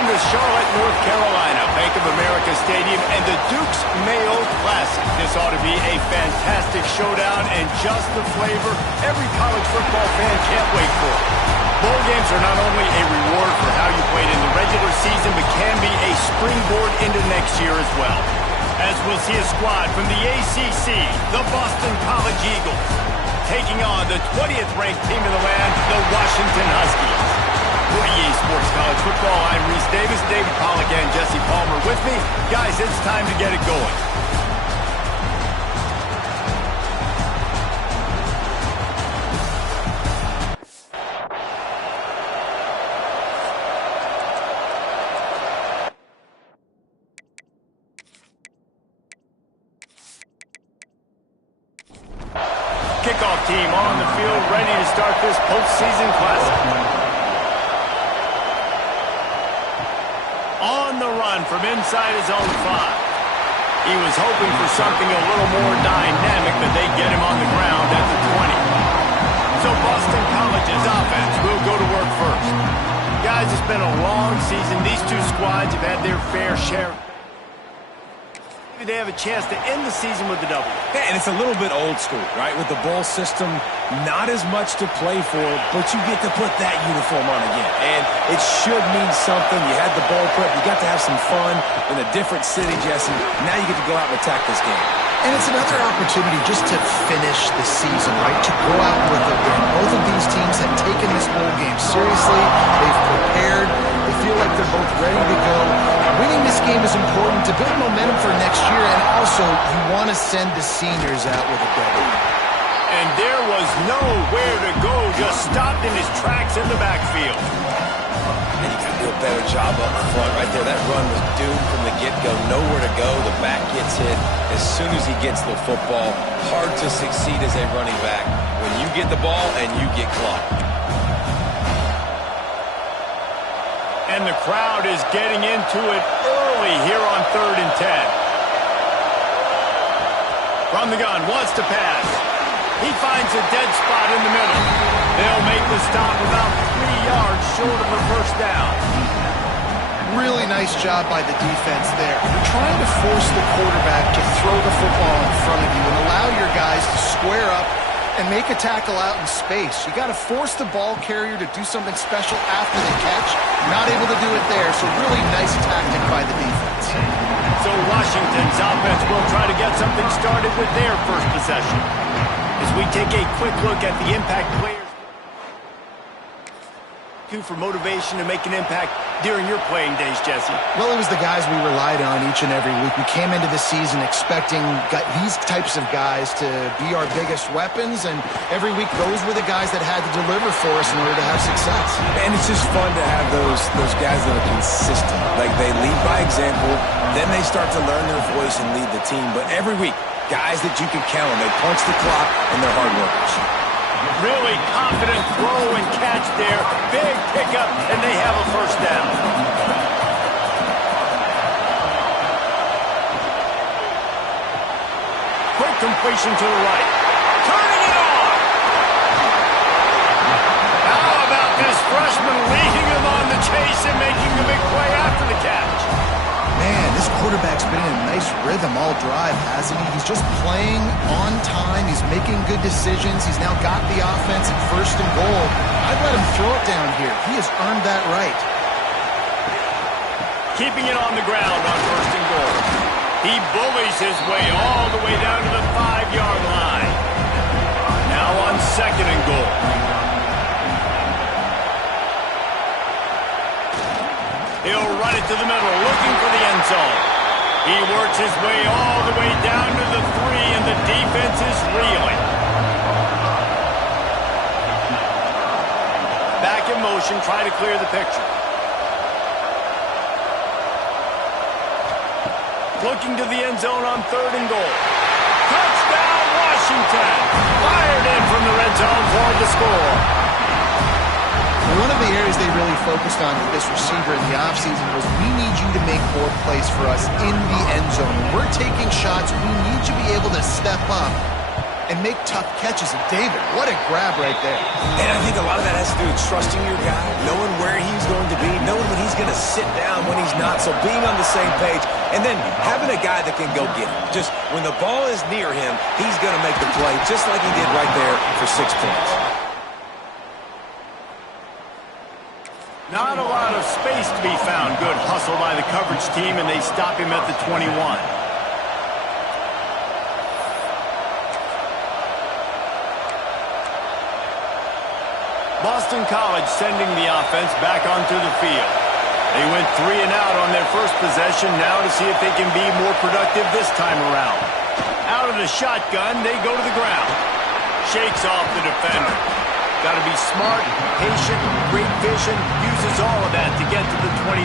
Welcome to Charlotte, North Carolina, Bank of America Stadium, and the Duke's Mayo Classic. This ought to be a fantastic showdown and just the flavor every college football fan can't wait for. Bowl games are not only a reward for how you played in the regular season, but can be a springboard into next year as well. As we'll see a squad from the ACC, the Boston College Eagles, taking on the 20th ranked team in the land, the Washington Huskies. For EA Sports College Football, I'm Reese Davis, David Pollack, and Jesse Palmer with me. Guys, it's time to get it going. Kickoff team on the field, ready to start this postseason classic. On the run from inside his own 5. He was hoping for something a little more dynamic, but they get him on the ground at the 20. So Boston College's offense will go to work first. Guys, it's been a long season. These two squads have had their fair share. They have a chance to end the season with a W. Yeah, and it's a little bit old school, right? With the bowl system, not as much to play for, but you get to put that uniform on again. And it should mean something. You had the bowl prep. You got to have some fun in a different city, Jesse. Now you get to go out and attack this game. And it's another opportunity just to finish the season, right? To go out with a win. Both of these teams have taken this bowl game seriously. They've prepared. They feel like they're both ready to go. Winning this game is important to build momentum for next year, and also you want to send the seniors out with a W. And there was nowhere to go, just stopped in his tracks in the backfield. And you got to do a better job up front right there. That run was doomed from the get-go. Nowhere to go. The back gets hit as soon as he gets the football. Hard to succeed as a running back when you get the ball and you get clocked. And the crowd is getting into it early here on 3rd and 10. From the gun, wants to pass. He finds a dead spot in the middle. They'll make the stop about 3 yards short of a first down. Really nice job by the defense there. You're trying to force the quarterback to throw the football in front of you and allow your guys to square up and make a tackle out in space. You got to force the ball carrier to do something special after the catch. Not able to do it there, so really nice tactic by the defense. So Washington's offense will try to get something started with their first possession. As we take a quick look at the impact players for motivation to make an impact during your playing days, Jesse. Well, it was the guys we relied on each and every week. We came into the season expecting these types of guys to be our biggest weapons, and every week those were the guys that had to deliver for us in order to have success. And it's just fun to have those guys that are consistent. Like, they lead by example, then they start to learn their voice and lead the team. But every week, guys that you can count on, they punch the clock, and they're hard workers. Really confident throw and catch there. Big pickup, and they have a first down. Quick completion to the right. Turning it on. How about this freshman leading him on the chase and making the big play after the catch? Man, this quarterback's been in a nice rhythm all drive, hasn't he? He's just playing on time. He's making good decisions. He's now got the offense at 1st and goal. I'd let him throw it down here. He has earned that right. Keeping it on the ground on 1st and goal. He bullies his way all the way down to the 5-yard line. Now on 2nd and goal. He'll run it to the middle, looking for the end zone. He works his way all the way down to the 3, and the defense is reeling. Back in motion, try to clear the picture. Looking to the end zone on 3rd and goal. Touchdown, Washington! Fired in from the red zone for the score. One of the areas they really focused on with this receiver in the offseason was, we need you to make more plays for us in the end zone. When we're taking shots, we need you to be able to step up and make tough catches. And David, what a grab right there. And I think a lot of that has to do with trusting your guy, knowing where he's going to be, knowing when he's going to sit down, when he's not. So being on the same page, and then having a guy that can go get him. Just when the ball is near him, he's going to make the play, just like he did right there for 6 points. Not a lot of space to be found. Good hustle by the coverage team, and they stop him at the 21. Boston College sending the offense back onto the field. They went 3 and out on their first possession, now to see if they can be more productive this time around. Out of the shotgun, they go to the ground. Shakes off the defender. Got to be smart, patient, great vision, uses all of that to get to the 29.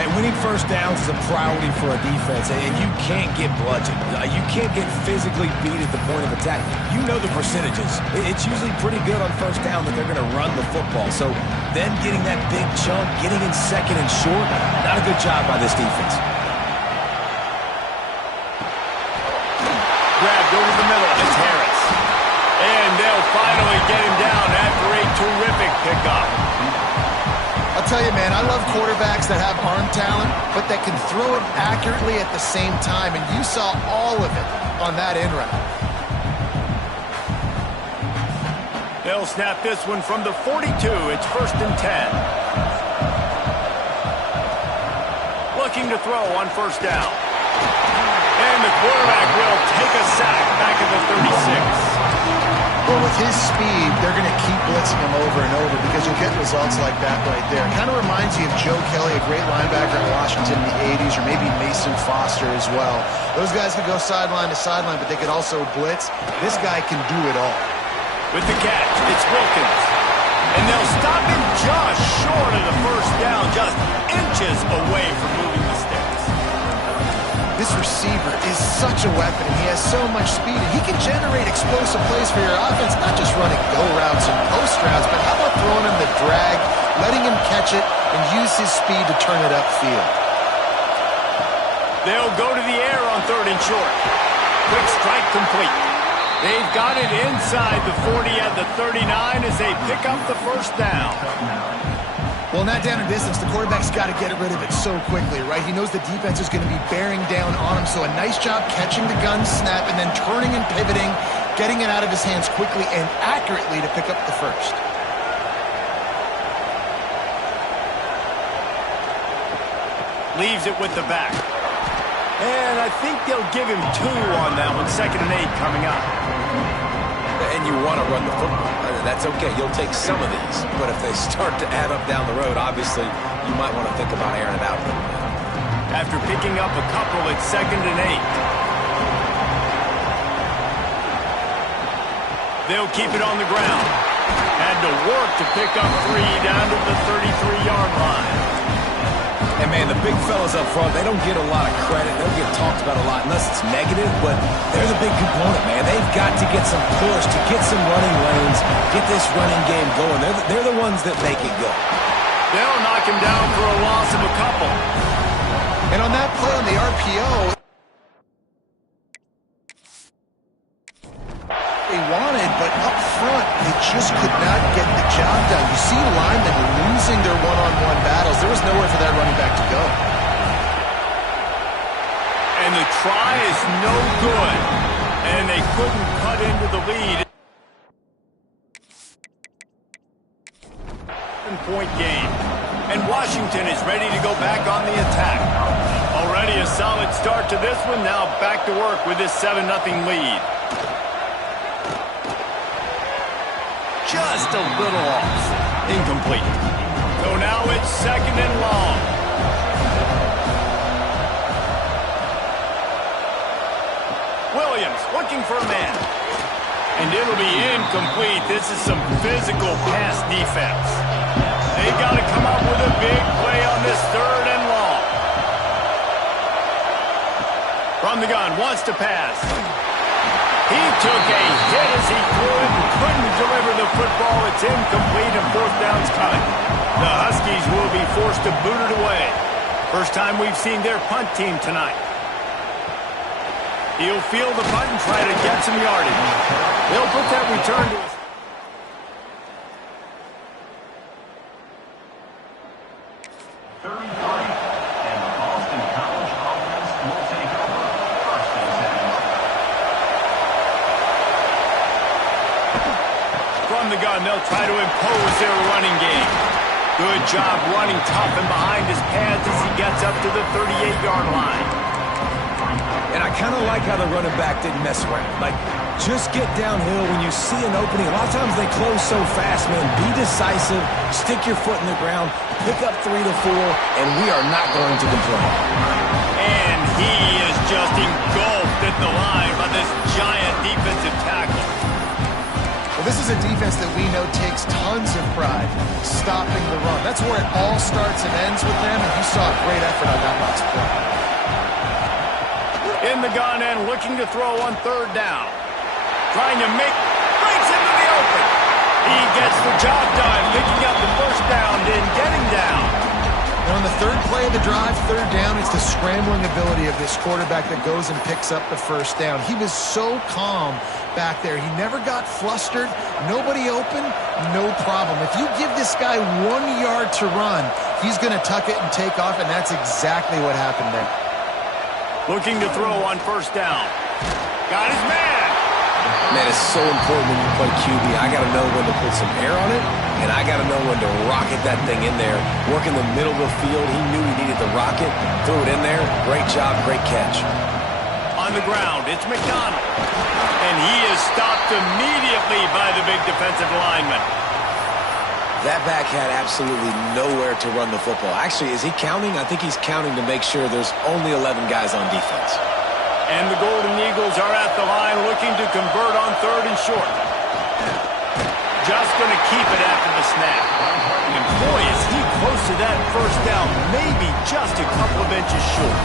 And winning first downs is a priority for a defense, and you can't get bludgeoned. You can't get physically beat at the point of attack. You know the percentages. It's usually pretty good on first down that they're going to run the football. So then getting that big chunk, getting in second and short, not a good job by this defense. Grabbed over the middle. It's Harris. And they'll finally get him down after a terrific pickup. I'll tell you, man, I love quarterbacks that have arm talent, but that can throw it accurately at the same time, and you saw all of it on that in route. They'll snap this one from the 42. It's 1st and 10. Looking to throw on first down. And the quarterback will take a sack back at the 36. Well, with his speed, they're going to keep blitzing him over and over because you'll get results like that right there. Kind of reminds you of Joe Kelly, a great linebacker in Washington in the 80s, or maybe Mason Foster as well. Those guys could go sideline to sideline, but they could also blitz. This guy can do it all. With the catch, it's Wilkins. And they'll stop him just short of the first down, just inches away from moving the sticks. This receiver is such a weapon, and he has so much speed, and he can generate explosive plays for your offense, not just running go routes and post routes, but how about throwing him the drag, letting him catch it, and use his speed to turn it upfield. They'll go to the air on 3rd and short. Quick strike complete. They've got it inside the 40 at the 39 as they pick up the first down. Well, in that down and distance, the quarterback's got to get rid of it so quickly, right? He knows the defense is going to be bearing down on him, so a nice job catching the gun snap and then turning and pivoting, getting it out of his hands quickly and accurately to pick up the first. Leaves it with the back. And I think they'll give him 2 on that one. 2nd and 8 coming up. And you want to run the football. That's okay. You'll take some of these. But if they start to add up down the road, obviously, you might want to think about airing it out a little bit. After picking up a couple, it's 2nd and 8. They'll keep it on the ground. Had to work to pick up 3 down to the 33-yard line. And, man, the big fellas up front, they don't get a lot of credit. They don't get talked about a lot unless it's negative, but they're the big component, man. They've got to get some push, to get some running lanes, get this running game going. They're the ones that make it go. They'll knock him down for a loss of a couple. And on that play on the RPO, they wanted, but up front, they just could not get the job done. You see linemen losing their one-on-one battles. There was nowhere for that running back to go. And the try is no good. And they couldn't cut into the lead. 7-point game. And Washington is ready to go back on the attack. Already a solid start to this one. Now back to work with this 7-0 lead. Just a little off. Incomplete. So now it's 2nd and long. Williams looking for a man. And it'll be incomplete. This is some physical pass defense. They've got to come up with a big play on this 3rd and long. From the gun, wants to pass. He took a hit as he threw it and couldn't deliver the football. It's incomplete and 4th down's coming. The Huskies will be forced to boot it away. First time we've seen their punt team tonight. He'll feel the punt and try to get some yardage. They'll put that return to us. From the gun, they'll try to impose their running game. Good job running tough and behind his pads as he gets up to the 38-yard line. And I kind of like how the running back didn't mess around. Like, just get downhill when you see an opening. A lot of times they close so fast, man. Be decisive, stick your foot in the ground, pick up 3 to 4, and we are not going to complain. And he is just engulfed at the line by this giant defensive tackle. Well, this is a defense that we know takes tons of pride stopping the run. That's where it all starts and ends with them, and you saw a great effort on that last play. In the gun and looking to throw on 3rd down. Trying to breaks into the open. He gets the job done, picking up the 1st down, then getting down. Now on the 3rd play of the drive, 3rd down, it's the scrambling ability of this quarterback that goes and picks up the 1st down. He was so calm back there. He never got flustered. Nobody open, no problem. If you give this guy 1 yard to run, he's going to tuck it and take off, and that's exactly what happened there. Looking to throw on 1st down. Got his man. Man, it's so important when you play QB. I got to know when to put some air on it, and I got to know when to rocket that thing in there. Work in the middle of the field. He knew he needed the rocket. Threw it in there. Great job, great catch. On the ground, it's McDonald. And he is stopped immediately by the big defensive lineman. That back had absolutely nowhere to run the football. Actually, is he counting? I think he's counting to make sure there's only 11 guys on defense. And the Golden Eagles are at the line looking to convert on 3rd and short. Just going to keep it after the snap. And boy, is he close to that 1st down, maybe just a couple of inches short.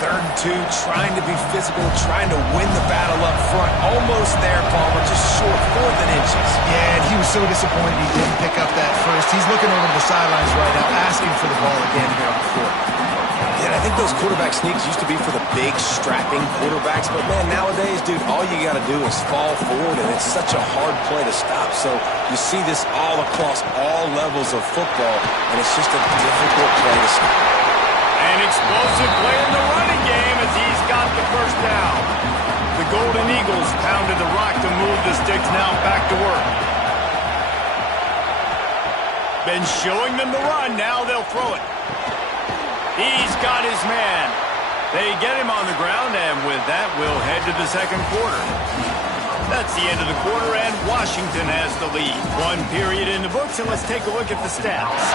3rd and 2, trying to be physical, trying to win the battle up front. Almost there, Palmer, just short, 4th and inches. Yeah, and he was so disappointed he didn't pick up that 1st. He's looking over to the sidelines right now, asking for the ball again here on the 4th. Yeah, I think those quarterback sneaks used to be for the big, strapping quarterbacks, but man, nowadays, dude, all you got to do is fall forward, and it's such a hard play to stop. So you see this all across all levels of football, and it's just a difficult play to stop. An explosive play in the running game as he's got the 1st down. The Golden Eagles pounded the rock to move the sticks, now back to work. Been showing them the run, now they'll throw it. He's got his man. They get him on the ground, and with that, we'll head to the 2nd quarter. That's the end of the quarter, and Washington has the lead. 1 period in the books, and let's take a look at the stats.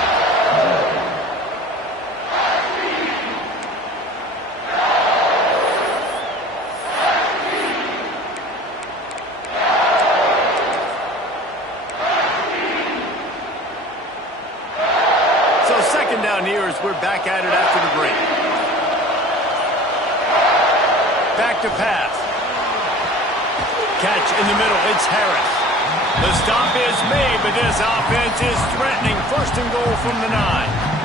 Here as we're back at it after the break. Back to pass. Catch in the middle. It's Harris. The stop is made, but this offense is threatening. 1st and goal from the 9.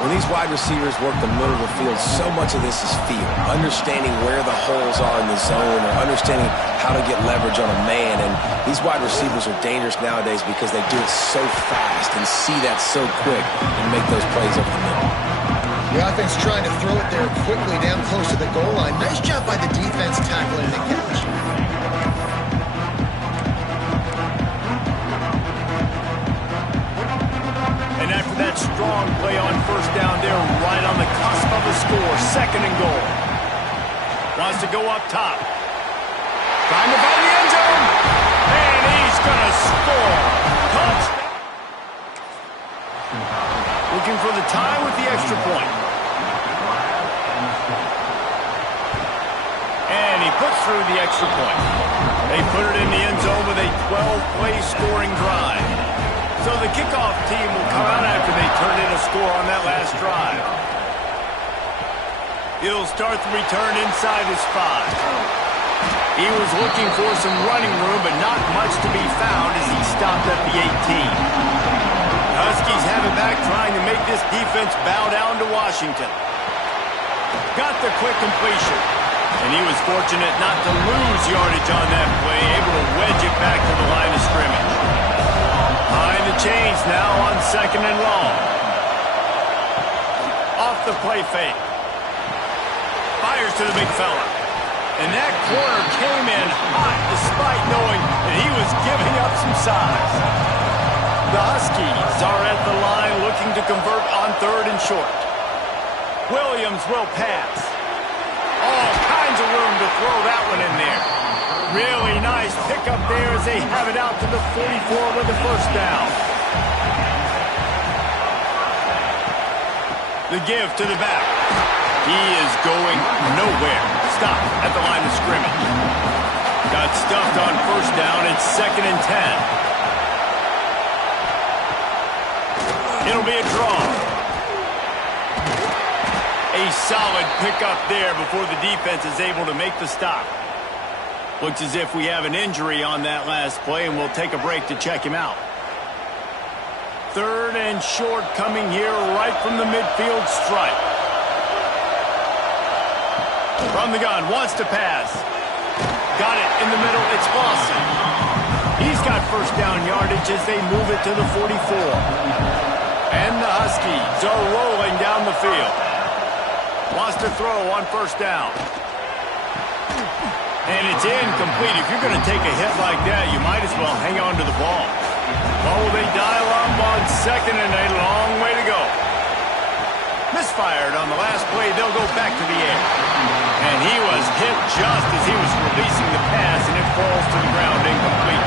When these wide receivers work the middle of the field, so much of this is feel. Understanding where the holes are in the zone or understanding how to get leverage on a man. And these wide receivers are dangerous nowadays because they do it so fast and see that so quick and make those plays over the middle. The offense trying to throw it there quickly down close to the goal line. Nice job by the defense tackling the catch. That strong play on 1st down there, right on the cusp of a score. 2nd and goal. Wants to go up top. Trying to find the end zone. And he's going to score. Touchdown. Looking for the tie with the extra point. And he puts through the extra point. They put it in the end zone with a 12-play scoring drive. So the kickoff team will come out after they turn in a score on that last drive. He'll start the return inside his 5. He was looking for some running room, but not much to be found as he stopped at the 18. Huskies have it back, trying to make this defense bow down to Washington. Got the quick completion. And he was fortunate not to lose yardage on that play, able to wedge it back to the line of scrimmage. Behind the chains now on 2nd and long. Off the play fake. Fires to the big fella. And that corner came in hot despite knowing that he was giving up some size. The Huskies are at the line looking to convert on 3rd and short. Williams will pass. All kinds of room to throw that one in there. Really nice pickup there as they have it out to the 44 with the first down. The give to the back. He is going nowhere. Stop at the line of scrimmage. Got stuffed on first down. It's 2nd and 10. It'll be a draw. A solid pickup there before the defense is able to make the stop. Looks as if we have an injury on that last play, and we'll take a break to check him out. 3rd and short coming here right from the midfield stripe. From the gun, wants to pass. Got it in the middle, it's Lawson. He's got first down yardage as they move it to the 44. And the Huskies are rolling down the field. Wants to throw on first down. And it's incomplete. If you're going to take a hit like that, you might as well hang on to the ball. Oh, they dial up on 2nd and a long way to go. Misfired on the last play. They'll go back to the air. And he was hit just as he was releasing the pass, and it falls to the ground incomplete.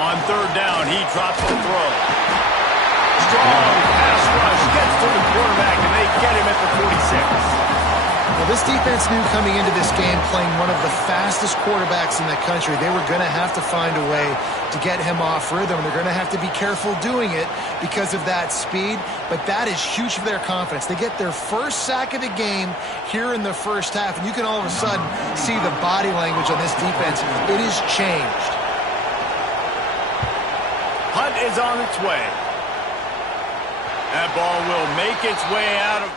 On 3rd down, he drops the throw. Strong pass rush gets to the quarterback, and they get him at the 46. Well, this defense knew coming into this game, playing one of the fastest quarterbacks in the country, they were going to have to find a way to get him off rhythm. They're going to have to be careful doing it because of that speed, but that is huge for their confidence. They get their first sack of the game here in the first half, and you can all of a sudden see the body language on this defense. It has changed. Hunt is on its way. That ball will make its way out of...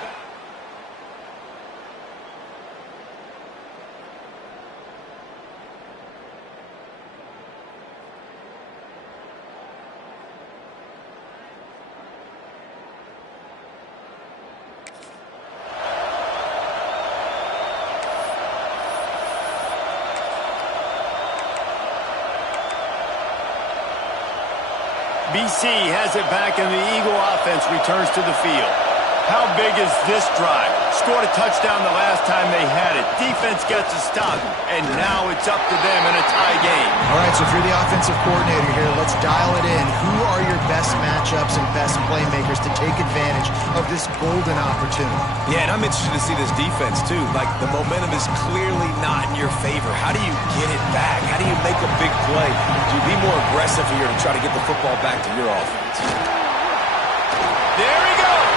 BC has it back, and the Eagle offense returns to the field. How big is this drive? Scored a touchdown the last time they had it. Defense gets a stop, and now it's up to them in a tie game. All right, so if you're the offensive coordinator here, let's dial it in. Who are your best matchups and best playmakers to take advantage of this golden opportunity? Yeah, and I'm interested to see this defense, too. Like, the momentum is clearly not in your favor. How do you get it back? How do you make a big play? Do you be more aggressive here to try to get the football back to your offense? There he goes!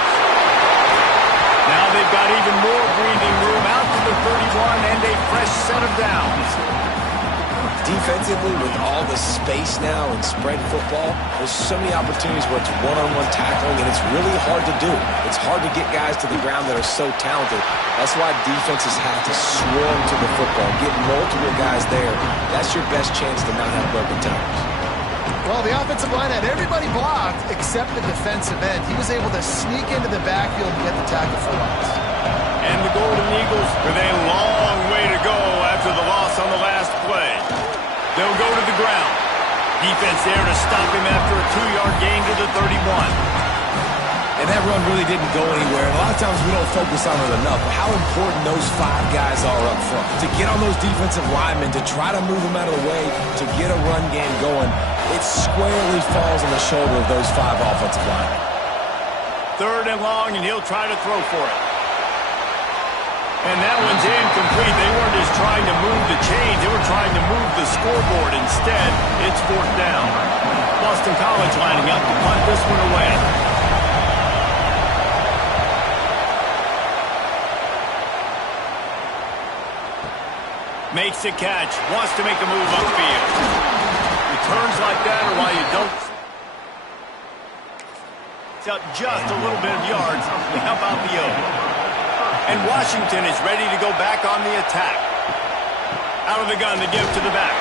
Now they've got even more breathing room out to the 31 and a fresh set of downs. Defensively, with all the space now and spread football, there's so many opportunities where it's one-on-one tackling, and it's really hard to do. It's hard to get guys to the ground that are so talented. That's why defenses have to swarm to the football, get multiple guys there. That's your best chance to not have broken tackles. Well, the offensive line had everybody blocked except the defensive end. He was able to sneak into the backfield and get the tackle for loss. And the Golden Eagles with a long way to go after the loss on the last play. They'll go to the ground. Defense there to stop him after a 2-yard gain to the 31. And that run really didn't go anywhere. And a lot of times we don't focus on it enough. How important those 5 guys are up front. To get on those defensive linemen, to try to move them out of the way, to get a run game going, it squarely falls on the shoulder of those 5 offensive linemen. 3rd and long, and he'll try to throw for it. And that one's incomplete. They weren't just trying to move the chains. They were trying to move the scoreboard. Instead, it's 4th down. Boston College lining up to punt this one away. Makes the catch. Wants to make a move upfield. Returns like that are why you don't... Picks up just a little bit of yards to help out the O. And Washington is ready to go back on the attack. Out of the gun to give to the back.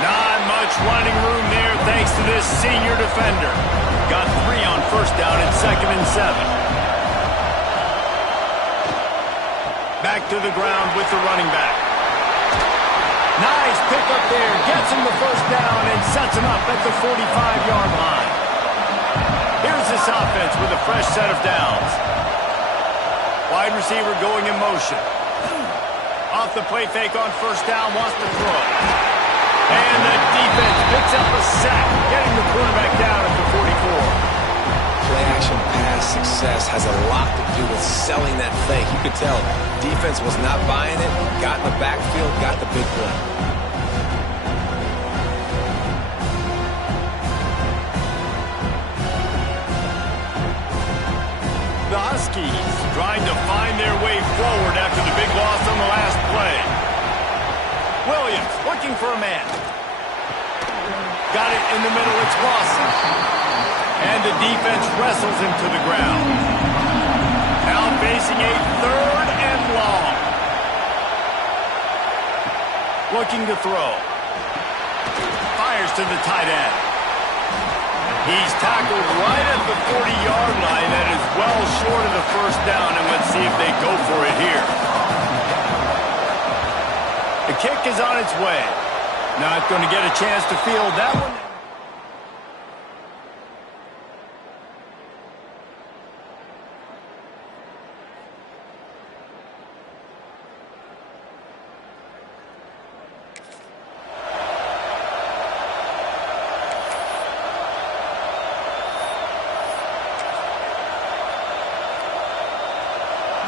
Not much running room there thanks to this senior defender. Got 3 on first down and 2nd and 7. Back to the ground with the running back. Nice pick up there. Gets him the first down and sets him up at the 45-yard line. Here's this offense with a fresh set of downs. Wide receiver going in motion. Off the play fake on first down, wants to throw. And the defense picks up a sack, getting the quarterback down at the 44. Play-action pass success has a lot to do with selling that fake. You could tell defense was not buying it, got in the backfield, got the big play. The Huskies trying to find their way forward after the big loss on the last play. Williams looking for a man. Got it in the middle, it's Lawson. And the defense wrestles him to the ground. Now facing a 3rd and long. Looking to throw. Fires to the tight end. He's tackled right at the 40-yard line. That is well short of the first down, and let's see if they go for it here. The kick is on its way. Not going to get a chance to field that one.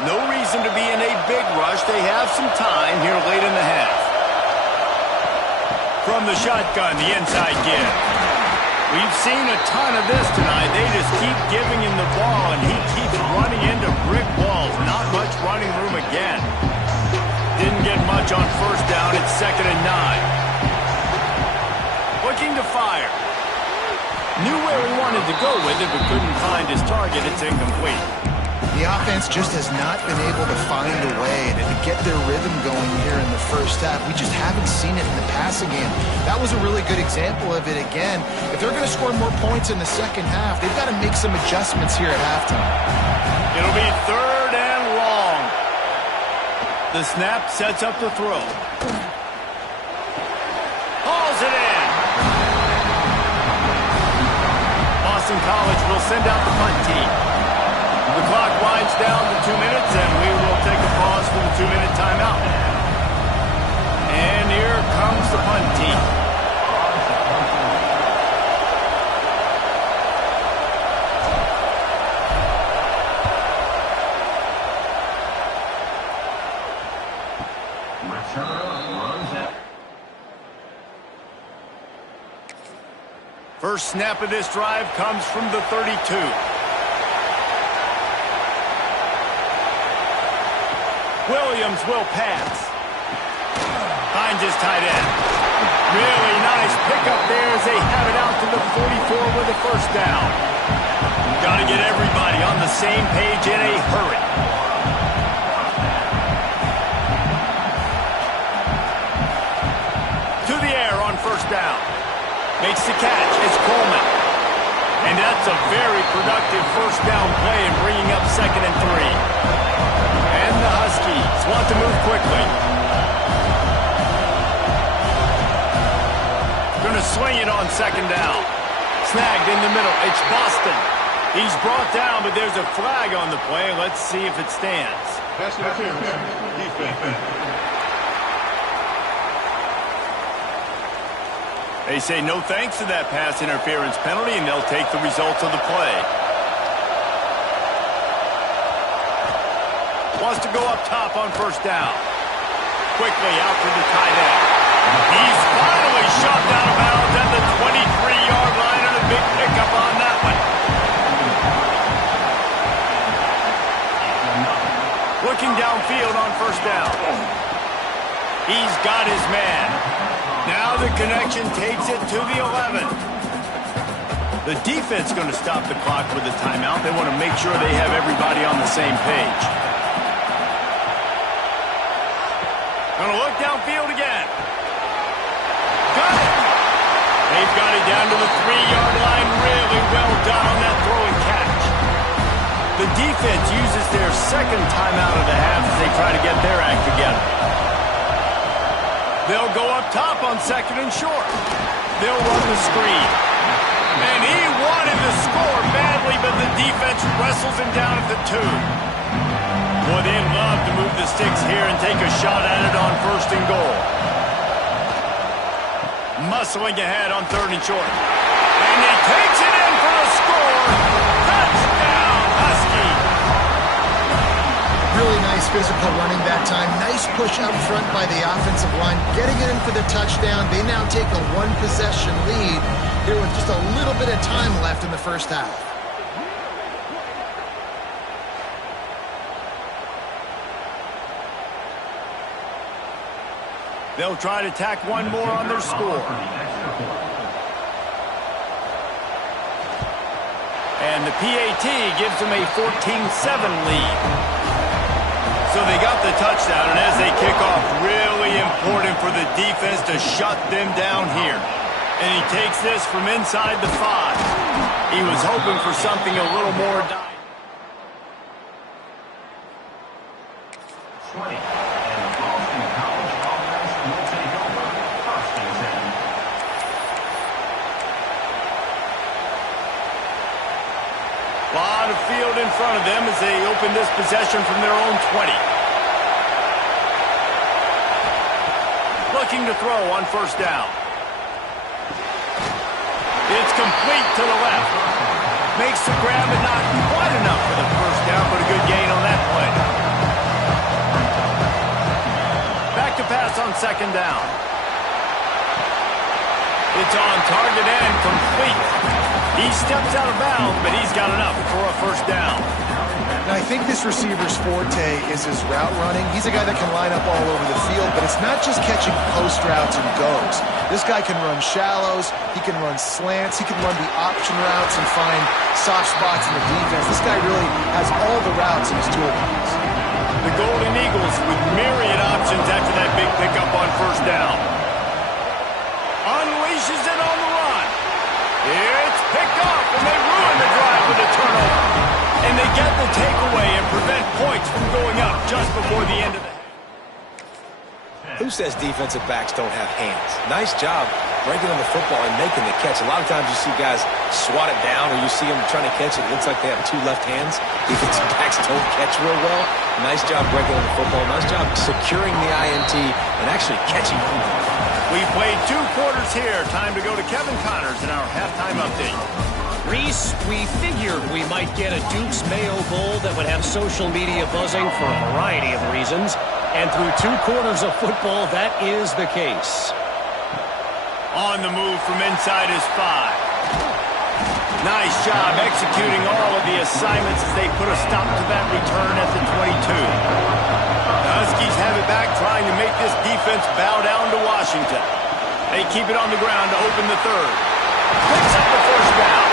No reason to be in a big rush. They have some time here late in the half. From the shotgun, the inside give. We've seen a ton of this tonight. They just keep giving him the ball, and he keeps running into brick walls. Not much running room again. Didn't get much on first down. It's 2nd and 9. Looking to fire. Knew where he wanted to go with it, but couldn't find his target. It's incomplete. The offense just has not been able to find a way to get their rhythm going here in the first half. We just haven't seen it in the passing game. That was a really good example of it again. If they're going to score more points in the second half, they've got to make some adjustments here at halftime. It'll be 3rd and long. The snap sets up the throw. Hauls it in. Boston College will send out the punt team. The clock winds down to 2 minutes, and we will take a pause for the 2-minute timeout. And here comes the punt team. First snap of this drive comes from the 32. Williams will pass. Finds his tight end. Really nice pickup there as they have it out to the 44 with a first down. Got to get everybody on the same page in a hurry. To the air on first down. Makes the catch. It's Coleman. And that's a very productive first down play in bringing up 2nd and 3. And the Huskies want to move quickly. Going to swing it on 2nd down. Snagged in the middle. It's Boston. He's brought down, but there's a flag on the play. Let's see if it stands. They say no thanks to that pass interference penalty, and they'll take the results of the play. Wants to go up top on first down. Quickly out to the tight end. He's finally shoved out of bounds at the 23-yard line, and a big pickup on that one. Looking downfield on first down. He's got his man. Now the connection takes it to the 11. The defense going to stop the clock with a timeout. They want to make sure they have everybody on the same page. Going to look downfield again. Got it. They've got it down to the 3-yard line. Really well done on that throw and catch. The defense uses their second timeout of the half as they try to get their act together. They'll go up top on second and short. They'll run the screen. And he wanted to score badly, but the defense wrestles him down at the 2. Boy, they'd love to move the sticks here and take a shot at it on first and goal. Muscling ahead on third and short. And he takes it in for a score. Touchdown, Husky. Really nice physical running that time. Nice push up front by the offensive line. Getting it in for the touchdown. They now take a one-possession lead here with just a little bit of time left in the first half. They'll try to tack one more on their score. And the PAT gives them a 14-7 lead. So they got the touchdown, and as they kick off, really important for the defense to shut them down here. And he takes this from inside the 5. He was hoping for something a little more dire. 20, and the Boston College offense will take over first and 10. Lot of field in front of them as they open this possession from their own 20. Looking to throw on first down. It's complete to the left. Makes the grab, but not quite enough for the first down, but a good gain on that play. Back to pass on second down. It's on target and complete. He steps out of bounds, but he's got enough for a first down. Now, I think this receiver's forte is his route running. He's a guy that can line up all over the field, but it's not just catching post routes and goes. This guy can run shallows, he can run slants, he can run the option routes and find soft spots in the defense. This guy really has all the routes in his toolbox. The Golden Eagles with myriad options after that big pickup on first down. Unleashes it on the run. It's picked off, and they ruin the drive with a turnover. And they get the takeaway and prevent points from going up just before the end of the half. Who says defensive backs don't have hands? Nice job breaking on the football and making the catch. A lot of times you see guys swat it down or you see them trying to catch it. It looks like they have 2 left hands. Defensive backs don't catch real well. Nice job breaking on the football. Nice job securing the INT and actually catching it. We played 2 quarters here. Time to go to Kevin Connors in our halftime update. Reese, we figured we might get a Duke's Mayo Bowl that would have social media buzzing for a variety of reasons. And through 2 quarters of football, that is the case. On the move from inside his 5. Nice job executing all of the assignments as they put a stop to that return at the 22. The Huskies have it back, trying to make this defense bow down to Washington. They keep it on the ground to open the 3rd. Picks up the first down.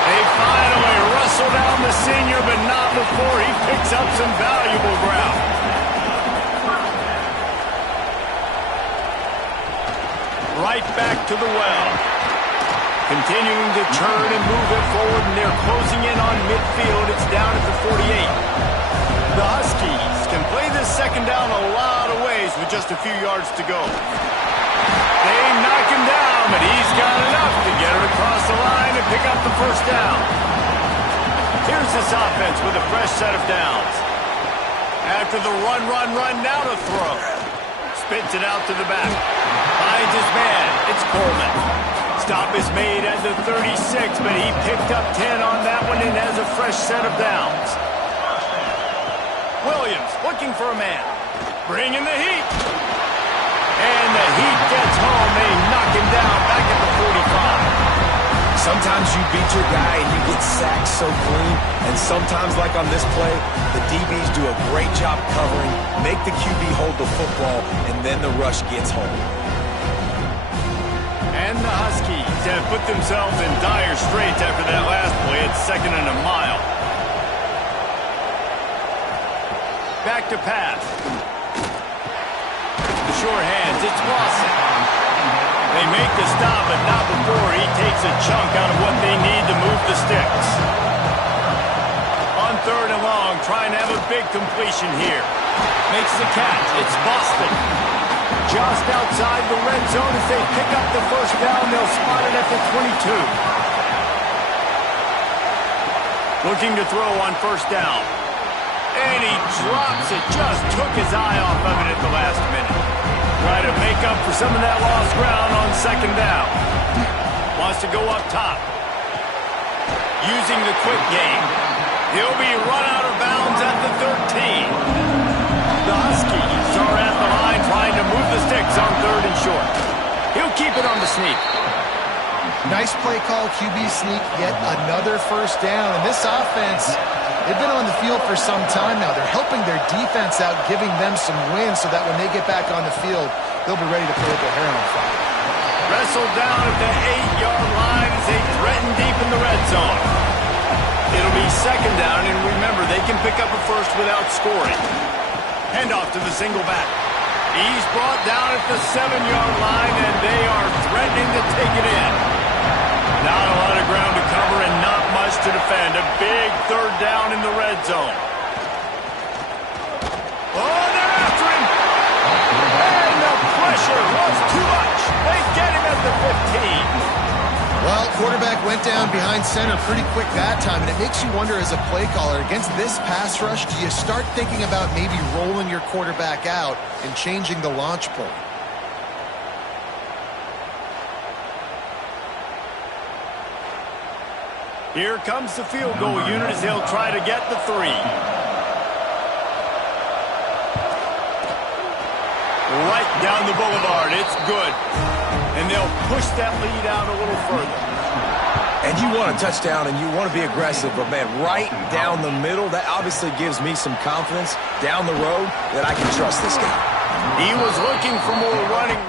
They finally wrestle down the senior, but not before he picks up some valuable ground. Right back to the well. Continuing to turn and move it forward, and they're closing in on midfield. It's down at the 48. The Huskies can play this second down a lot of ways with just a few yards to go. They knock him down, but he's got enough to get it across the line and pick up the first down. Here's this offense with a fresh set of downs. After the run, now to throw. Spits it out to the back. Finds his man. It's Coleman. Stop is made at the 36, but he picked up 10 on that one and has a fresh set of downs. Williams looking for a man. Bringing the heat. And the heat gets home. They knock him down back at the 45. Sometimes you beat your guy and you get sacked so clean, and sometimes, like on this play, the DBs do a great job covering, make the QB hold the football, and then the rush gets home. And And the Huskies have put themselves in dire straits after that last play. It's 2nd and a mile. Back to pass. Sure hands. It's Lawson. They make the stop, but not before he takes a chunk out of what they need to move the sticks. On 3rd and long, trying to have a big completion here. Makes the catch. It's Boston. Just outside the red zone as they pick up the first down. They'll spot it at the 22. Looking to throw on 1st down. And he drops it. Just took his eye off of it at the last minute. Try to make up for some of that lost ground on 2nd down. Wants to go up top. Using the quick game. He'll be run out of bounds at the 13. The Huskies are at the line trying to move the sticks on 3rd and short. He'll keep it on the sneak. Nice play call, QB sneak, yet another 1st down. And this offense, they've been on the field for some time now. They're helping their defense out, giving them some wins so that when they get back on the field, they'll be ready to play with their hair on fire. Wrestled down at the 8-yard line as they threaten deep in the red zone. It'll be 2nd down, and remember, they can pick up a first without scoring. Handoff to the single back. He's brought down at the 7-yard line, and they are threatening to take it in. Not a lot of ground to cover and not much to defend. A big 3rd down in the red zone. Oh, they're after him. And the pressure was too much. They get him at the 15. Well, quarterback went down behind center pretty quick that time, and it makes you wonder as a play caller, against this pass rush, do you start thinking about maybe rolling your quarterback out and changing the launch point? Here comes the field goal unit as they'll try to get the 3. Right down the boulevard. It's good. And they'll push that lead out a little further. And you want a touchdown and you want to be aggressive, but, man, right down the middle, that obviously gives me some confidence down the road that I can trust this guy. He was looking for more running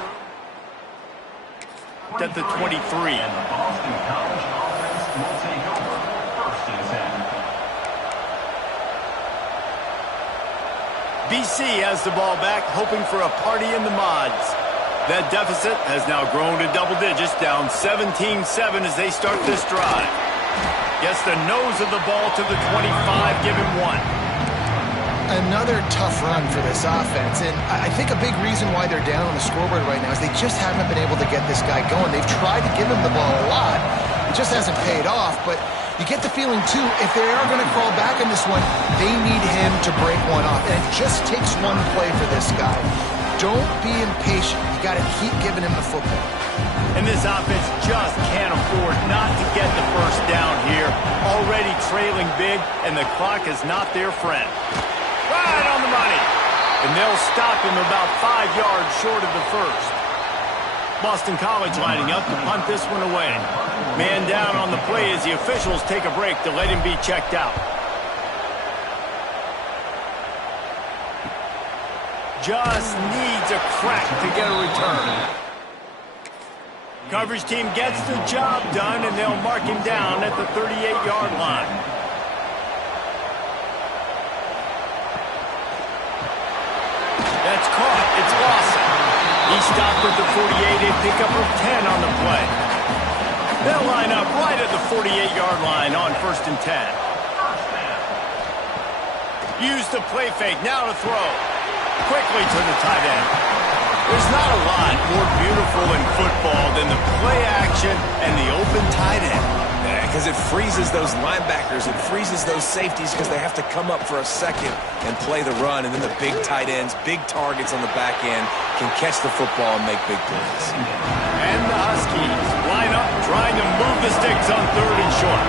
at the 23. And the Boston College offense will take over 1st and 10. BC has the ball back, hoping for a party in the mods. That deficit has now grown to double digits, down 17-7 as they start this drive. Gets the nose of the ball to the 25, give him 1. Another tough run for this offense, and I think a big reason why they're down on the scoreboard right now is they just haven't been able to get this guy going. They've tried to give him the ball a lot. It just hasn't paid off, but you get the feeling, too, if they are going to crawl back in this one, they need him to break one off, and it just takes one play for this guy. Don't be impatient. You got to keep giving him the football. And this offense just can't afford not to get the 1st down here. Already trailing big, and the clock is not their friend. Right on the money. And they'll stop him about 5 yards short of the 1st. Boston College lining up to punt this one away. Man down on the play as the officials take a break to let him be checked out. Just needs a crack to get a return. Coverage team gets the job done, and they'll mark him down at the 38-yard line. That's caught. It's Lawson. He stopped at the 48, a pickup of 10 on the play. They'll line up right at the 48-yard line on 1st and 10. Use the play fake. Now to throw. Quickly to the tight end. There's not a lot more beautiful in football than the play action and the open tight end. Because it freezes those linebackers, it freezes those safeties because they have to come up for a second and play the run, and then the big tight ends, big targets on the back end can catch the football and make big plays. And the Huskies line up trying to move the sticks on 3rd and short.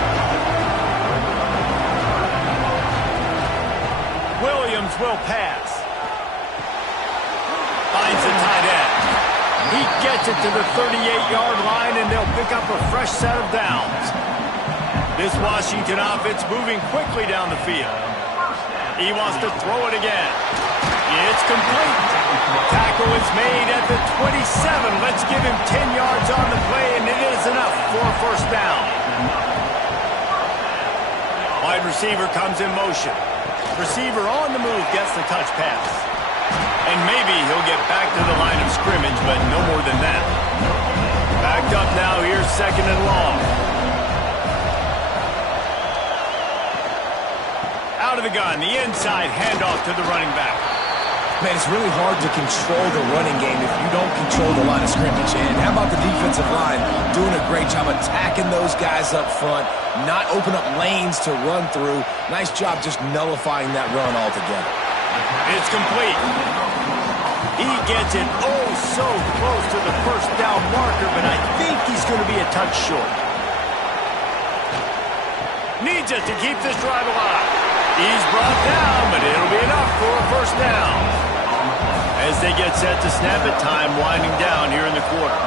Williams will pass. Finds the tight end. He gets it to the 38-yard line, and they'll pick up a fresh set of downs. This Washington offense moving quickly down the field. He wants to throw it again. It's complete. Tackle is made at the 27. Let's give him 10 yards on the play, and it is enough for a first down. Wide receiver comes in motion. Receiver on the move gets the touch pass. And maybe he'll get back to the line of scrimmage, but no more than that. Backed up now, here's second and long. Out of the gun, the inside handoff to the running back. Man, it's really hard to control the running game if you don't control the line of scrimmage. And how about the defensive line doing a great job attacking those guys up front, not open up lanes to run through. Nice job just nullifying that run altogether. It's complete. He gets it oh so close to the first down marker, but I think he's going to be a touch short. Needs it to keep this drive alive. He's brought down, but it'll be enough for a first down. As they get set to snap it, time winding down here in the quarter.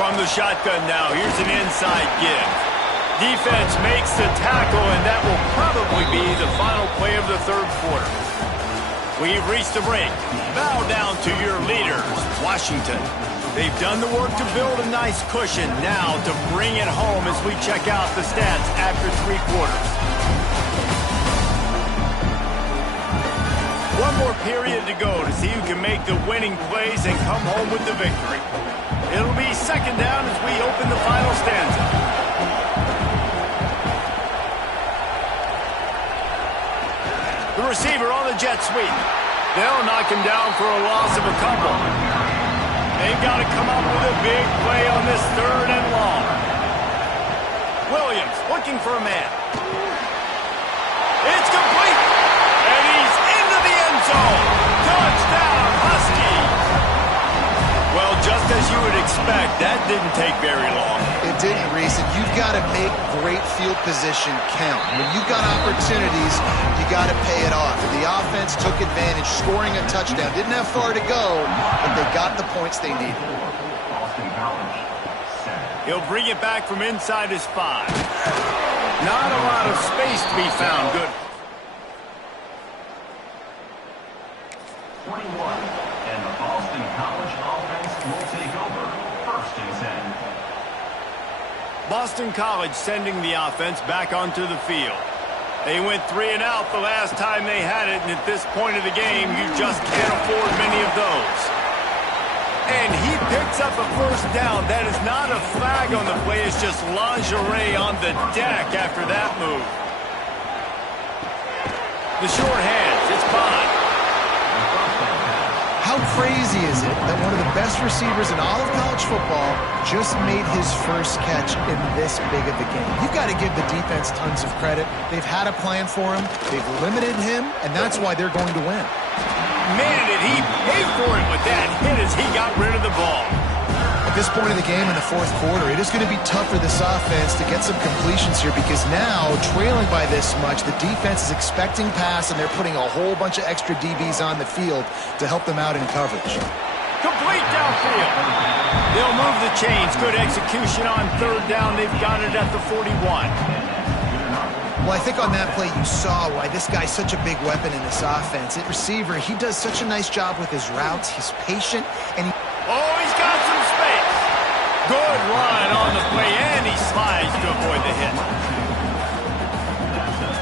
From the shotgun now, here's an inside give. Defense makes the tackle, and that will probably be the final play of the third quarter. We've reached the break. Bow down to your leaders, Washington. They've done the work to build a nice cushion. Now to bring it home as we check out the stats after three quarters. One more period to go to see who can make the winning plays and come home with the victory. It'll be second down as we open the final stanza. The receiver on the jet sweep. They'll knock him down for a loss of a couple. They've got to come up with a big play on this third and long. Williams looking for a man. It's complete. And he's into the end zone. Touchdown, Huskies. Well, just as you would expect, that didn't take very long. It didn't, Reese, and you've got to make great field position count. When you've got opportunities, you got to pay it off. And the offense took advantage, scoring a touchdown. Didn't have far to go, but they got the points they needed. He'll bring it back from inside his 5. Not a lot of space to be found. Good. 21, and the Boston College offense will take over. First and 10. Boston College sending the offense back onto the field. They went 3 and out the last time they had it, and at this point of the game, you just can't afford many of those. And he picks up a first down. That is not a flag on the play. It's just lingerie on the deck after that move. The short hands. It's Bond. How crazy is it that one of the best receivers in all of college football just made his first catch in this big of a game? You've got to give the defense tons of credit. They've had a plan for him. They've limited him, and that's why they're going to win. Man, did he pay for it with that hit as he got rid of the ball. At this point in the game in the fourth quarter, it is going to be tough for this offense to get some completions here because now, trailing by this much, the defense is expecting pass, and they're putting a whole bunch of extra DBs on the field to help them out in coverage. Complete downfield. They'll move the chains. Good execution on third down. They've got it at the 41. Well, I think on that play you saw why this guy's such a big weapon in this offense. At receiver, he does such a nice job with his routes. He's patient, and he's got some space. Good run on the play, and he slides to avoid the hit.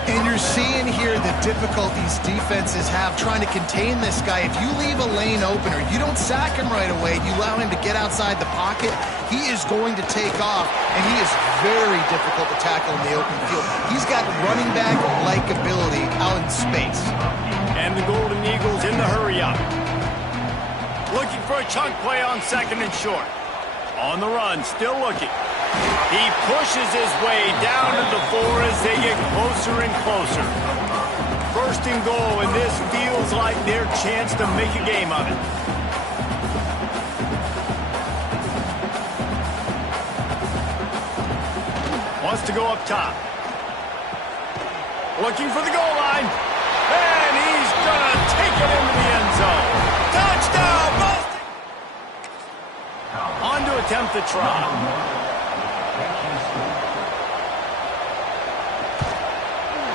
And you're seeing here the difficulties defenses have trying to contain this guy. If you leave a lane open or you don't sack him right away, you allow him to get outside the pocket, he is going to take off, and he is very difficult to tackle in the open field. He's got running back-like ability out in space. And the Golden Eagles in the hurry-up. Looking for a chunk play on second and short. On the run, still looking. He pushes his way down to the 4 as they get closer and closer. First and goal, and this feels like their chance to make a game of it. Wants to go up top. Looking for the goal line. And he's going to take it into the end zone. Touchdown, Boston! On to attempt the try.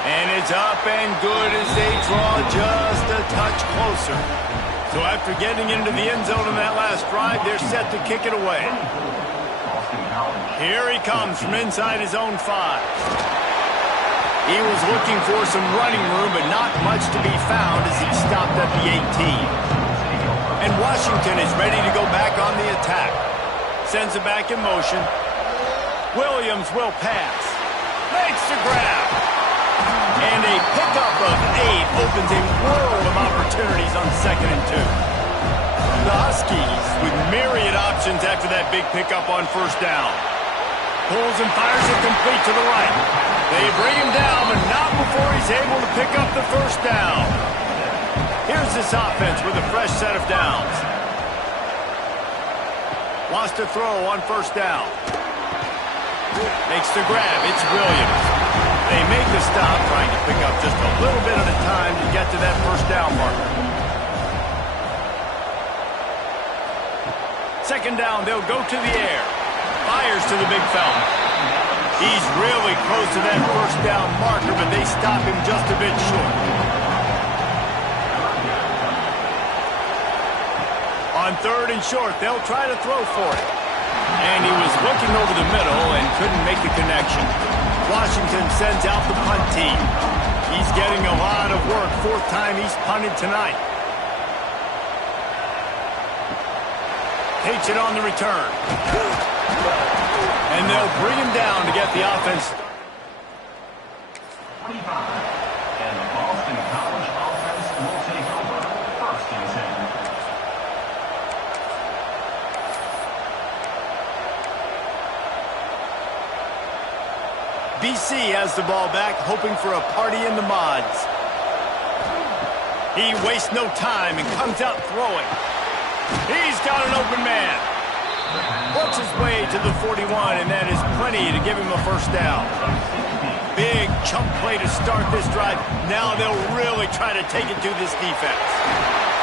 And it's is up and good as they draw just a touch closer. So after getting into the end zone in that last drive, they're set to kick it away. Here he comes from inside his own 5. He was looking for some running room, but not much to be found as he stopped at the 18. And Washington is ready to go back on the attack. Sends it back in motion. Williams will pass. Makes the grab. And a pickup of 8 opens a world of opportunities on 2nd and 2. The Huskies with myriad options after that big pickup on 1st down. Pulls and fires it complete to the right. They bring him down, but not before he's able to pick up the 1st down. Here's this offense with a fresh set of downs. Wants to throw on 1st down. Makes the grab. It's Williams. They make the stop, trying to pick up just a little bit at a time to get to that 1st down marker. 2nd down, they'll go to the air. Fires to the big fella. He's really close to that 1st down marker, but they stop him just a bit short. On 3rd and short, they'll try to throw for it. And he was looking over the middle and couldn't make the connection. Washington sends out the punt team. He's getting a lot of work. 4th time he's punted tonight. Takes it on the return. And they'll bring him down to get the offense. 45. And the Boston College offense will take over. 1st and 10. BC has the ball back, hoping for a party in the mods. He wastes no time and comes out throwing. He's got an open man. Works his way to the 41, and that is plenty to give him a 1st down. Big chunk play to start this drive. Now they'll really try to take it to this defense.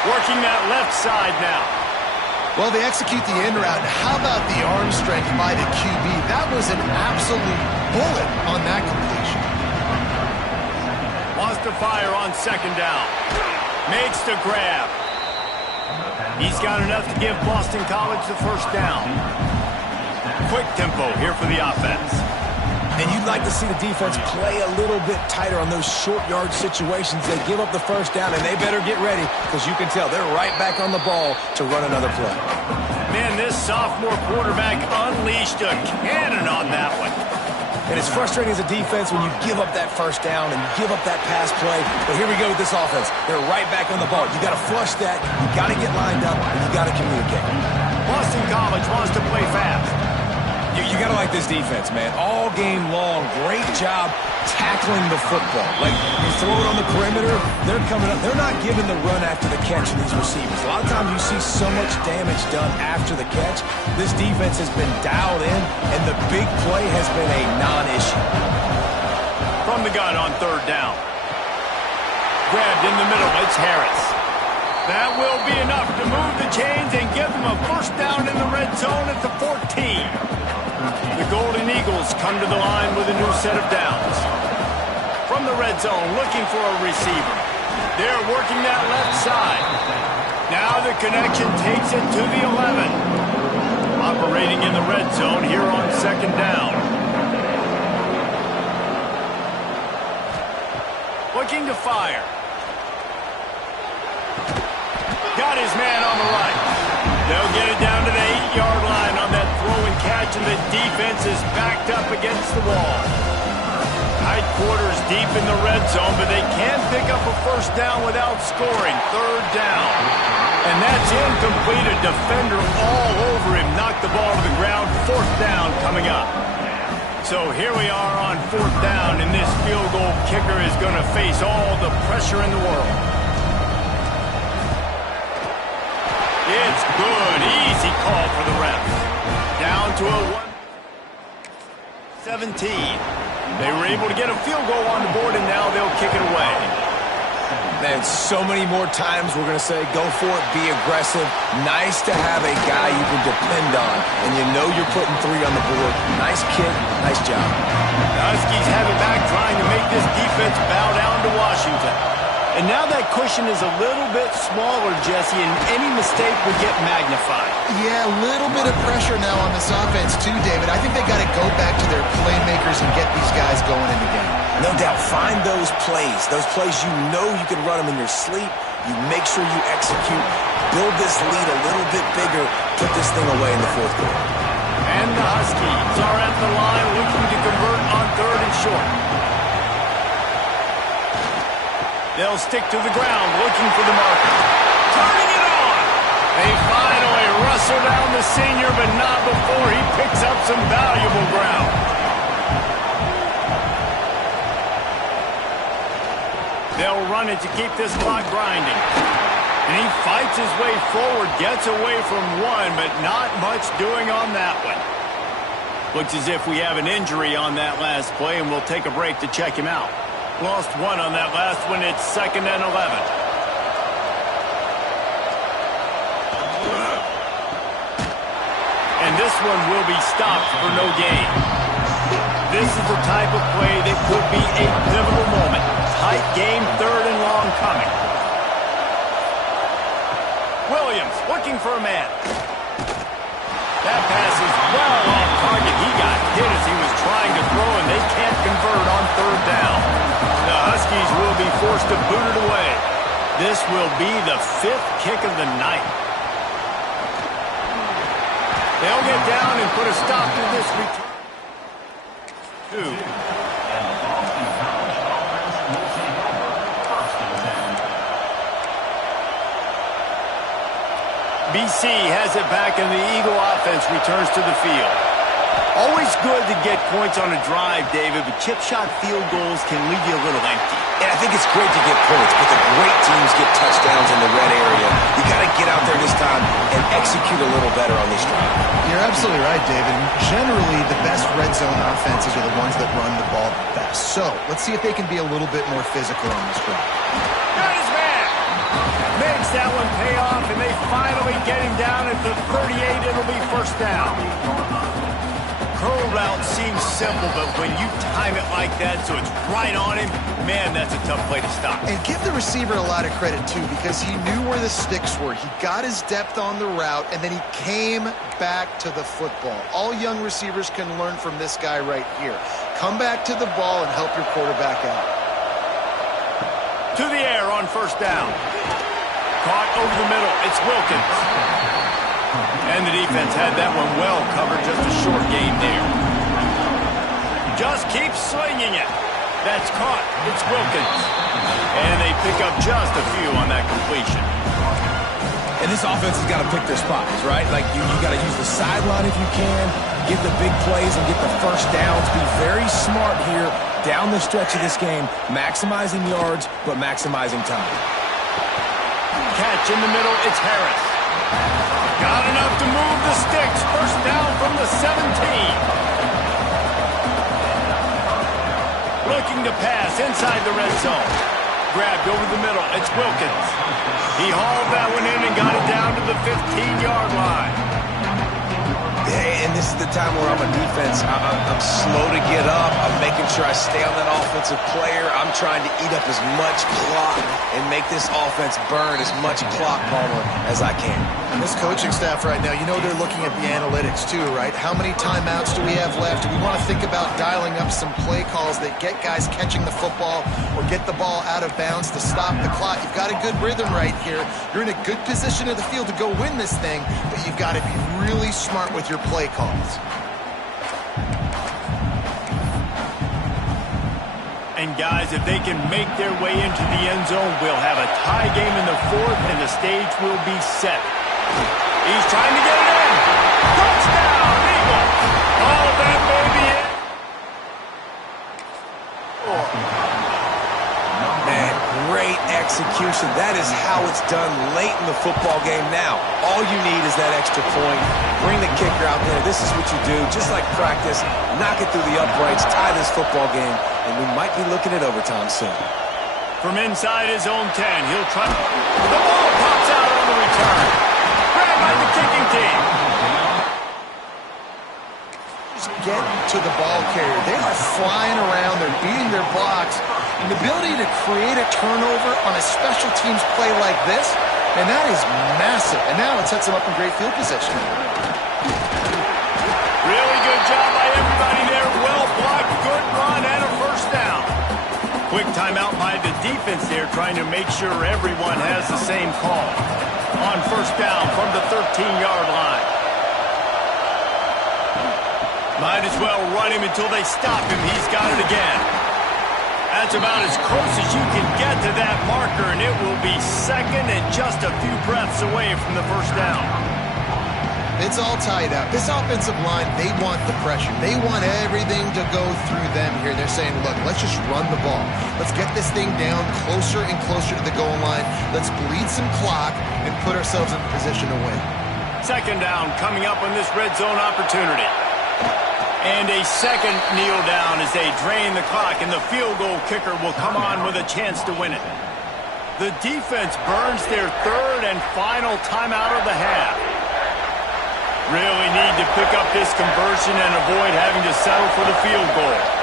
Working that left side now. Well, they execute the in route. How about the arm strength by the QB? That was an absolute bullet on that completion. Wants to fire on 2nd down. Makes the grab. He's got enough to give Boston College the 1st down. Quick tempo here for the offense. And you'd like to see the defense play a little bit tighter on those short yard situations. They give up the 1st down, and they better get ready because you can tell they're right back on the ball to run another play. Man, this sophomore quarterback unleashed a cannon on that one. And it's frustrating as a defense when you give up that 1st down and give up that pass play. But here we go with this offense. They're right back on the ball. You got to flush that. You got to get lined up, and you got to communicate. Boston College wants to play fast. You got to like this defense, man. All game long, great job tackling the football. Like, you throw it on the perimeter, they're coming up. They're not giving the run after the catch to these receivers. A lot of times you see so much damage done after the catch. This defense has been dialed in, and the big play has been a non-issue. From the gun on 3rd down. Grabbed in the middle. It's Harris. That will be enough to move the chains and give them a 1st down in the red zone at the 14. The Golden Eagles come to the line with a new set of downs. From the red zone, looking for a receiver. They're working that left side. Now the connection takes it to the 11. Operating in the red zone here on 2nd down. Looking to fire. Got his man on the right. They'll get it down to the 8-yard line on that throw and catch, and the defense is backed up against the wall. Tight quarters deep in the red zone, but they can't pick up a 1st down without scoring. 3rd down. And that's incomplete. A defender all over him. Knocked the ball to the ground. 4th down coming up. So here we are on 4th down, and this field goal kicker is going to face all the pressure in the world. It's good. Easy call for the ref. Down to a 1-17. They were able to get a field goal on the board, and now they'll kick it away. Man, so many more times we're going to say, go for it, be aggressive. Nice to have a guy you can depend on, and you know you're putting 3 on the board. Nice kick, nice job. The Huskies have it back, trying to make this defense bow down to Washington. And now that cushion is a little bit smaller, Jesse, and any mistake would get magnified. Yeah, a little bit of pressure now on this offense too, David. I think they got to go back to their playmakers and get these guys going in the game. No doubt, find those plays you know you can run them in your sleep. You make sure you execute, build this lead a little bit bigger, put this thing away in the fourth quarter. And the Huskies are at the line looking to convert on 3rd and short. They'll stick to the ground, looking for the marker. Turning it on! They finally wrestle down the senior, but not before he picks up some valuable ground. They'll run it to keep this clock grinding. And he fights his way forward, gets away from one, but not much doing on that one. Looks as if we have an injury on that last play, and we'll take a break to check him out. Lost 1 on that last one. It's 2nd and 11. And this one will be stopped for no gain. This is the type of play that could be a pivotal moment. Tight game, 3rd and long coming. Williams looking for a man. That pass is well off target. He got hit as he was trying to throw, and they can't convert on 3rd down. The Huskies will be forced to boot it away. This will be the 5th kick of the night. They'll get down and put a stop to this return. 2. And the Boston College offense will take over 1st and 10. BC has it back, and the Eagle offense returns to the field. Always good to get points on a drive, David, but chip shot field goals can leave you a little empty. And I think it's great to get points, but the great teams get touchdowns in the red area. You got to get out there this time and execute a little better on this drive. You're absolutely right, David. Generally, the best red zone offenses are the ones that run the ball best. So, let's see if they can be a little bit more physical on this drive. Got his man! Makes that one pay off, and they finally get him down at the 38. It'll be 1st down. Curl route seems simple, but when you time it like that so it's right on him, man, that's a tough play to stop. And give the receiver a lot of credit, too, because he knew where the sticks were. He got his depth on the route, and then he came back to the football. All young receivers can learn from this guy right here. Come back to the ball and help your quarterback out. To the air on 1st down. Caught over the middle. It's Wilkins. And the defense had that one well covered. Just a short gain there. Just keep slinging it. That's caught. It's Wilkins. And they pick up just a few on that completion. And this offense has got to pick their spots, right? Like, you got to use the sideline if you can, get the big plays and get the 1st downs. Be very smart here down the stretch of this game, maximizing yards, but maximizing time. Catch in the middle. It's Harris. Got enough to move the sticks. 1st down from the 17. Looking to pass inside the red zone. Grabbed over the middle. It's Wilkins. He hauled that one in and got it down to the 15-yard line. And this is the time where I'm a defense. I'm slow to get up. I'm making sure I stay on that offensive player. I'm trying to eat up as much clock and make this offense burn as much clock, Palmer, as I can. And this coaching staff right now, you know they're looking at the analytics too, right? How many timeouts do we have left? Do we want to think about dialing up some play calls that get guys catching the football or get the ball out of bounds to stop the clock? You've got a good rhythm right here. You're in a good position of the field to go win this thing, but you've got to be really smart with your play calls. And guys, if they can make their way into the end zone, we'll have a tie game in the 4th, and the stage will be set. He's trying to get it in. Touchdown, Eagles. Oh, that may be it. Man, great execution. That is how it's done late in the football game now. All you need is that extra point. Bring the kicker out there. This is what you do. Just like practice, knock it through the uprights, tie this football game, and we might be looking at overtime soon. From inside his own 10, he'll try. The ball pops out on the return. Grabbed by the kicking team. Just get to the ball carrier. They are flying around. They're beating their blocks. And the ability to create a turnover on a special teams play like this, and that is massive. And now it sets them up in great field position. Really good job by everybody there. Well blocked, good run, and a first down. Quick timeout by the defense there, trying to make sure everyone has the same call. On first down from the 13-yard line. Might as well run him until they stop him. He's got it again. That's about as close as you can get to that marker, and it will be second and just a few breaths away from the first down. It's all tied up. This offensive line, they want the pressure. They want everything to go through them here. They're saying, look, let's just run the ball. Let's get this thing down closer and closer to the goal line. Let's bleed some clock and put ourselves in position to win. Second down coming up on this red zone opportunity. And a second kneel down as they drain the clock, and the field goal kicker will come on with a chance to win it. The defense burns their third and final timeout of the half. Really need to pick up this conversion and avoid having to settle for the field goal.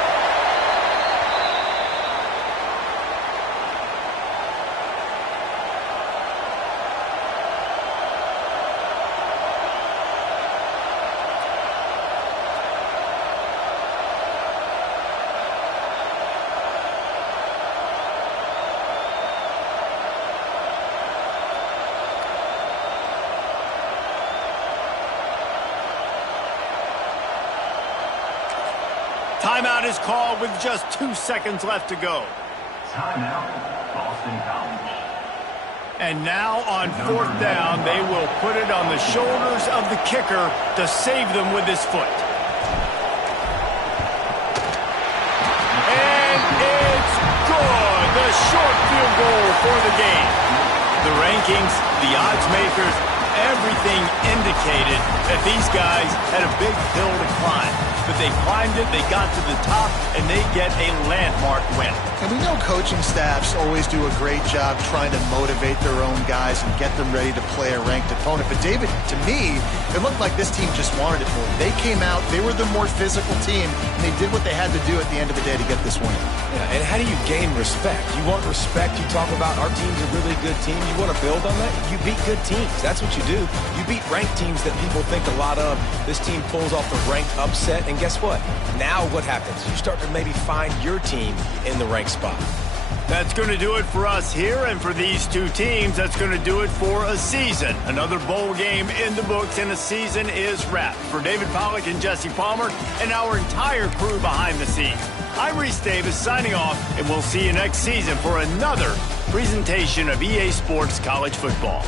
Timeout is called with just 2 seconds left to go. Timeout, Boston College. And now on fourth down, they will put it on the shoulders of the kicker to save them with his foot. And it's good. The short field goal for the game. The rankings, the odds makers, everything indicated that these guys had a big hill to climb. But they climbed it, they got to the top, and they get a landmark win. And we know coaching staffs always do a great job trying to motivate their own guys and get them ready to play a ranked opponent. But David, to me, it looked like this team just wanted it more. They came out, they were the more physical team, and they did what they had to do at the end of the day to get this win. Yeah, and how do you gain respect? You want respect, you talk about our team's a really good team. You want to build on that? You beat good teams. That's what you do. You beat ranked teams that people think a lot of. This team pulls off the ranked upset, and guess what? Now what happens? You start to maybe find your team in the ranked spot. That's going to do it for us here, and for these two teams, that's going to do it for a season. Another bowl game in the books, and a season is wrapped. For David Pollack and Jesse Palmer and our entire crew behind the scenes, I'm Reese Davis signing off, and we'll see you next season for another presentation of EA Sports College Football.